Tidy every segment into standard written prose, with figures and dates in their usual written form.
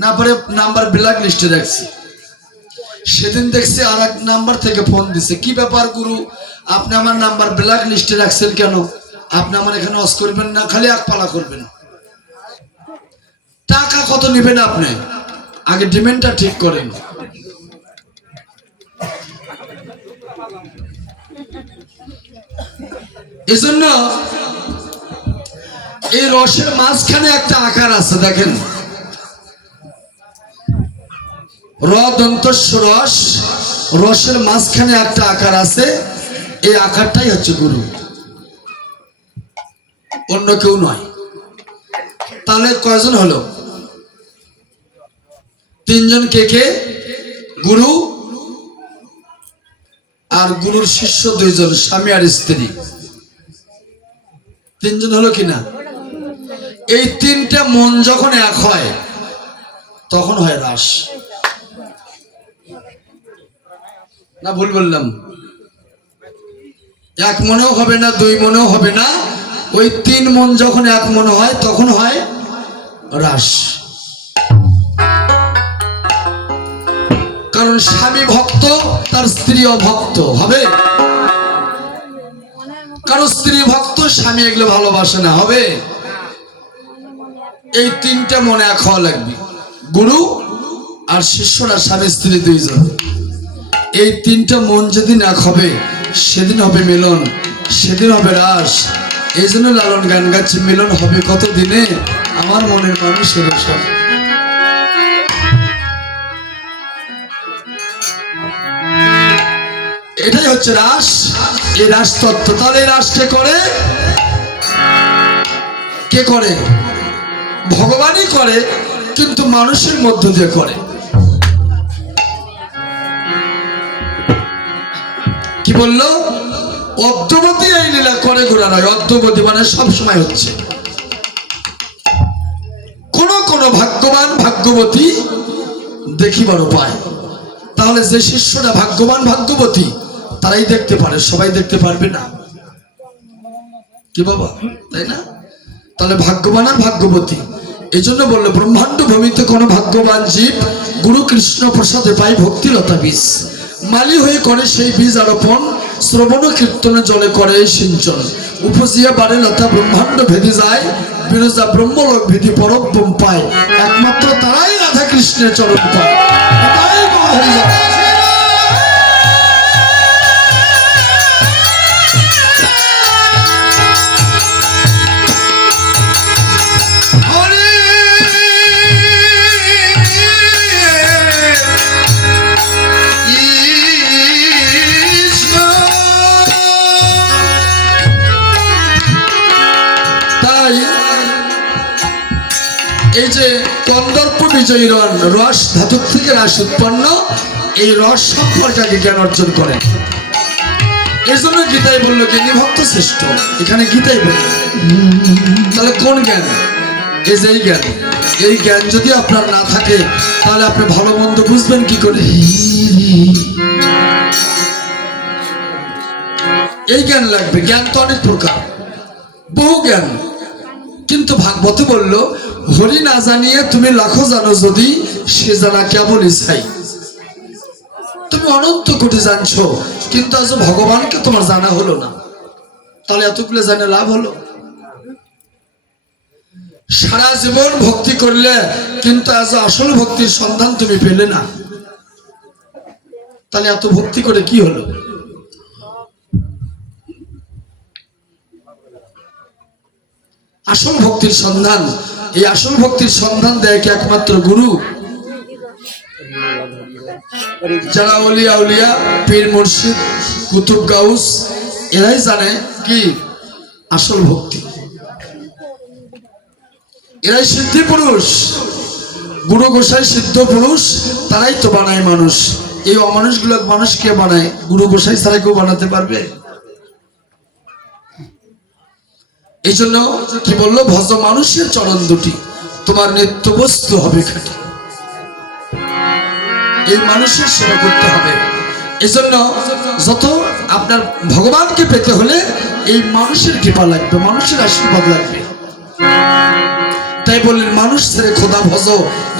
না পরে number black লিস্টে রাখছি। সেদিন দেখছি আর এক নাম্বার থেকে ফোন দিছে, কি ব্যাপার গুরু আপনি আমার নাম্বার ব্ল্যাক লিস্টে রাখছেন কেন? আপনি আমার এখানে অস করবেন না, খালি এক পালা করবেন। টাকা কত নেবেন আপনি? আগে ডিমান্ডটা ঠিক করেন। এজন্য এই রসের মাঝখানে একটা আকার আছে, দেখেন রস, রসের মাঝখানে একটা আকার আছে, এই আকারটাই হচ্ছে গুরু, অন্য কেউ নয়। তাহলে কয়জন হলো? তিনজন। কে কে? গুরু আর গুরুর শিষ্য দুইজন, স্বামী আর স্ত্রী, তিনজন হলো কিনা? এই তিনটা মন যখন এক হয় তখন হয় রাস। না ভুল বললাম? এক মনেও হবে না, দুই মনেও হবে না, ওই তিন মন যখন এক মনে হয় তখন হয় রাস। কারণ স্বামী ভক্ত, তার স্ত্রীও ভক্ত হবে। কারণ স্ত্রী ভক্ত, স্বামী এগুলো ভালোবাসে না, হবে। এই তিনটা মনে এক হওয়া লাগবে, গুরু আর শিষ্যরা, স্বামী স্ত্রী দুইজন। এই তিনটা মন যেদিন এক হবে সেদিন হবে মিলন, সেদিন হবে রাস। এই জন্য লালন গান গাচ্ছে, মিলন হবে কত দিনে আমার মনের মানুষের সঙ্গে। এটাই হচ্ছে রাস, এই রাস তত্ত্ব। তাহলে এই রাস কে করে? কে করে? ভগবানই করে, কিন্তু মানুষের মধ্য দিয়ে করে। কি বললো? অদ্যবতী এই লীলা করে ঘোরা নয়, অদ্যবতী মানে সবসময় হচ্ছে। কোন কোন ভাগ্যবান ভাগ্যবতী দেখিবার উপায়। তাহলে যে শিষ্যরা ভাগ্যবান ভাগ্যবতী তারাই দেখতে পারে, সবাই দেখতে পারবে না, কি বাবা, তাই না? তাহলে ভাগ্যবান আর ভাগ্যবতী। এই জন্য বললো ব্রহ্মাণ্ড ভূমিতে কোন ভাগ্যবান জীব গুরু কৃষ্ণ প্রসাদে পাই ভক্তিলতা বীজ। মালি হয়ে করে সেই বীজ আরোপণ, শ্রবণ কীর্তনে জলে করে সিঞ্চন। উপজিয়া বাড়ে লতা ব্রহ্মাণ্ড ভেদি যায়, বিরজা ব্রহ্মলোক ভেদি পরব্রহ্ম পায়। একমাত্র তারাই রাধা কৃষ্ণের চরণ পায়। এই যে কন্দর্প বিজয়ী রস, ধাতু থেকে রাস উৎপন্ন, এই রস সম্পর্কে আগে জ্ঞান অর্জন করেন। এই জন্য গীতায় বললো জ্ঞানী ভক্ত শ্রেষ্ঠ, এখানে গীতাই বললো। তাহলে কোন জ্ঞান? এই যে জ্ঞান, এই জ্ঞান যদি আপনার না থাকে তাহলে আপনি ভালো মন্দ বুঝবেন কি করে? এই জ্ঞান লাগবে। জ্ঞান তো অনেক প্রকার, বহু জ্ঞান, কিন্তু ভাগবতে বললো হরি না জানিয়ে তুমি লাখো জানো যদি, সে জানা কেবল ইচ্ছাই। তুমি অনন্ত কোটি জানছো, কিন্তু আজ ভগবানকে তোমার জানা হলো না, তাহলে এতগুলো জানে লাভ হলো? সারা জীবন ভক্তি করলে কিন্তু আজ আসল ভক্তির সন্ধান তুমি পেলে না, তাহলে এত ভক্তি করে কি হলো? আসল ভক্তির সন্ধান, এই আসল ভক্তির সন্ধান দেয় কি একমাত্র গুরু। যারা ওলিয়া উলিয়া, পীর মুর্শিদ, কুতুব গাউস, এরাই জানে কি আসল ভক্তি। এরাই সিদ্ধি পুরুষ, গুরু গোসাই সিদ্ধ পুরুষ, তারাই তো বানায় মানুষ। এই অমানুষগুলো মানুষ কে বানায়? গুরু গোসাই ছাড়া কেউ বানাতে পারবে? এই জন্য কি বললো? ভজ মানুষের চরণ দুটি, তোমার নিত্য বস্তু হবে খাঁটি। এই মানুষের সেবা করতে হবে। এই জন্য যত আপনার ভগবানকে পেতে হলে এই মানুষের কৃপা লাগবে, মানুষের আশীর্বাদ লাগবে। তাই বললেন মানুষ ছেড়ে খোদা ভজো,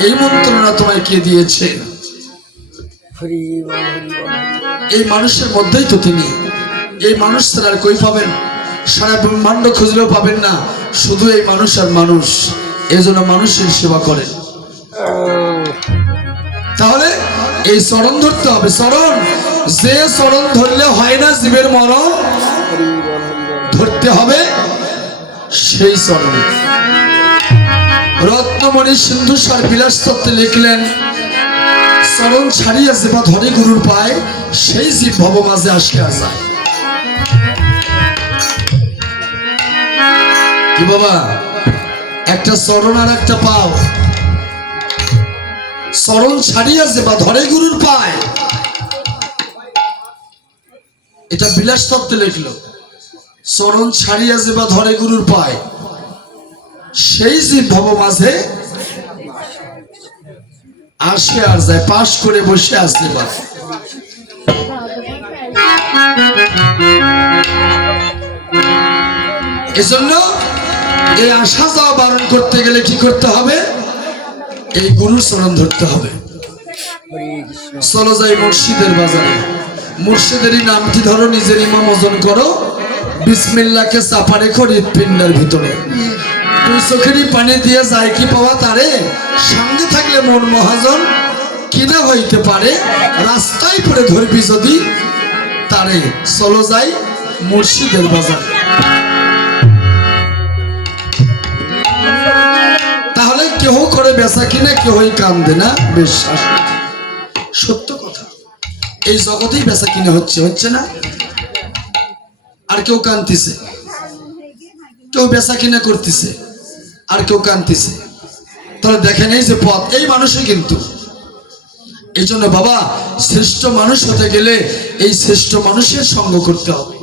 এই মন্ত্রণা তোমায় কে দিয়েছে? এই মানুষের মধ্যেই তো তিনি। এই মানুষ ছাড়া আর কই পাবেন? সারা ব্রহ্মাণ্ড খুঁজলেও পাবেন না, শুধু এই মানুষ আর মানুষ। এই জন্য মানুষের সেবা করেন। তাহলে এই চরণ ধরতে হবে। চরণ, যে চরণ ধরলে হয় না জীবের মরণ, ধরতে হবে সেই চরণ। রত্নমণি সিন্ধুসার বিলাস তত্ত্বে লিখলেন, চরণ ছাড়িয়া যে বা ধরে গুরুর পায়, সেই জীব ভব মাঝে আসিয়া যায়। কি বাবা, একটা চরণ আর একটা পাও, চরণ ছাড়িয়া যে বা ধরে গুরুর পায়, এটা বিলাস তত্ত্বে লিখলো। চরণ ছাড়িয়া যে বা ধরে গুরুর পায়, সেই জীব ভব মাঝে আসে আর যায়, পাশ করে বসে আসতে পারে। এজন্য এই আসা যাওয়া বারণ করতে গেলে কি করতে হবে? এই গুরুর চরণ ধরতে হবে। চলো যাই মুর্শিদের বাজারে, মুর্শিদেরই নামটি ধরো, নিজের ইমাম ওজন করো, বিসমিল্লাহকে চাপা রেখো হৃৎপিণ্ডের ভিতরে। তুই চোখেরই পানি দিয়ে যায় কি পাওয়া তারে, সঙ্গে থাকলে মন মহাজন কিনা হইতে পারে, রাস্তায় পড়ে ধরবি যদি তারে। চলো যাই মুর্শিদের বাজারে। তাহলে কেহ করে বেচা কিনা, কেহই কান্দে না। বিশ্বাস, সত্য কথা, এই জগতেই বেচা কিনা হচ্ছে, হচ্ছে না? আর কেউ কান্দিছে, কেউ বেচা কিনা করতেছে, আর কেউ কান্দিছে। তাহলে দেখেন এই যে পথ, এই মানুষই কিন্তু। এই জন্য বাবা, শ্রেষ্ঠ মানুষ হতে গেলে এই শ্রেষ্ঠ মানুষের সঙ্গ করতে হবে।